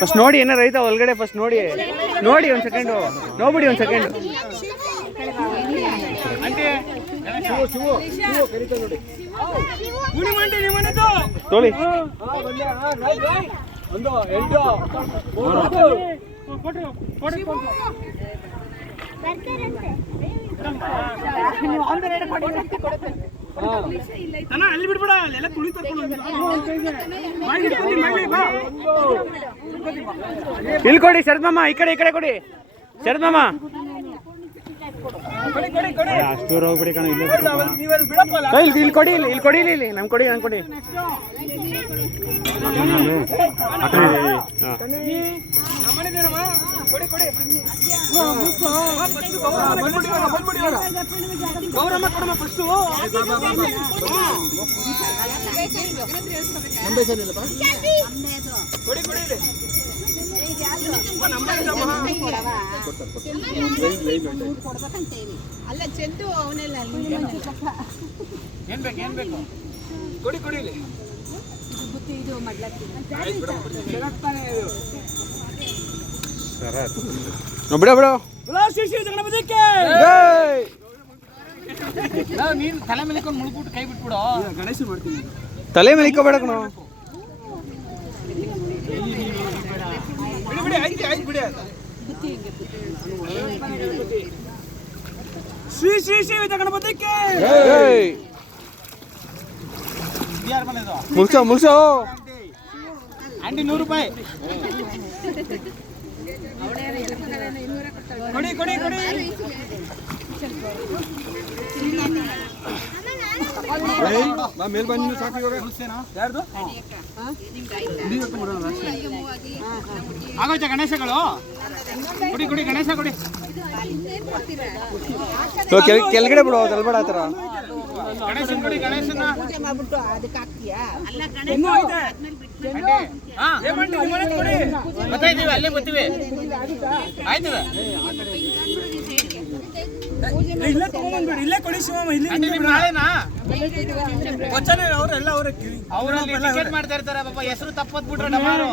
first ನೋಡಿ ಏನಾರ ಐತಾ ಒಳಗಡೆ ಫಸ್ಟ್ ನೋಡಿ ಒಂದು ಸೆಕೆಂಡು ನೋಡ್ಬಿಡಿ ಒಂದು ಸೆಕೆಂಡ್ ತೋಳಿ ಅಲ್ಲಿ ಬಿಡ್ಬೇಡ ಅಲ್ಲೆಲ್ಲ ತುಳಿ ಇಲ್ಲಿ ಕೊಡಿ ಶರದ್ ಮಾಮ ಈ ಕಡೆ ಕೊಡಿ ಶರದ್ ಮಾಮ ಅಷ್ಟೂರು ಹೋಗ್ಬಿಡಿ ಕಣ ಇಲ್ಲಿ ಕೊಡಿ ಇಲ್ಲಿ ನಮ್ ಕೊಡಿ ಗೌರಮ್ಮ ಕೊಡಮ್ಮ ಫಸ್ಟು ಕೊಡಿ ಅಲ್ಲ ಚೆಂಡು ಅವನೆಲ್ಲ ಏನ್ ಬೇಕು ಕೊಡಿ ಇದು ಮಾಡ್ಲತ್ತಿ ಬಿಡು ನೀನ್ ತಲೆ ಮೇಲೆ ಮುಳುಗ್ಬಿಟ್ಟು ಕೈ ಬಿಟ್ಬಿಡು ಗಣೇಶ ಮಾಡ್ತೀನಿ ತಲೆ ಮೇಲೆ ಇಕ್ಕೋಬೇಡ ಕಣ ಬಿಡಿ ಶ್ರೀ ಗಣಪತಿಗೆ ಮುಲ್ಸೋ ಆಂಟಿ 100 ರೂಪಾಯಿ ಕೊಡಿ ಮೇಲ್ ಬಂದು ಸಾಕು ಯಾರ್ದು ಆಗೋಯ್ತಾ ಗಣೇಶಗಳು ಕೊಡಿ ಗಣೇಶ ಕೊಡಿ ಕೆಳಗಡೆ ಬಿಡು ತಲ್ಬೇಡ ಆ ಥರ ಗಣೇಶನ್ ಕೊಡಿ ಗಣೇಶನ ಪೂಜೆ ಮಾಡ್ಬಿಟ್ಟು ಅದಕ್ಕೆ ಹಾಕ್ತೀಯಾ ಗೊತ್ತಾಯ್ತೀವಿ ಅಲ್ಲೇ ಬರ್ತೀವಿ ಆಯ್ತು ಇಲ್ಲೇ ತಗೊಂಡ್ಬಿಡಿ ಇಲ್ಲೇ ಕೊಡಿ ಶಿವಮ್ಮ ಇಲ್ಲಿ ನಾಳೆನಾ ಅವರಲ್ಲಿ ಟಿಕೆಟ್ ಮಾಡ್ತಾ ಇರ್ತಾರೆ ಪಾಪ ಹೆಸರು ತಪ್ಪತ್ ಬಿಟ್ರೆ ಡಮಾರು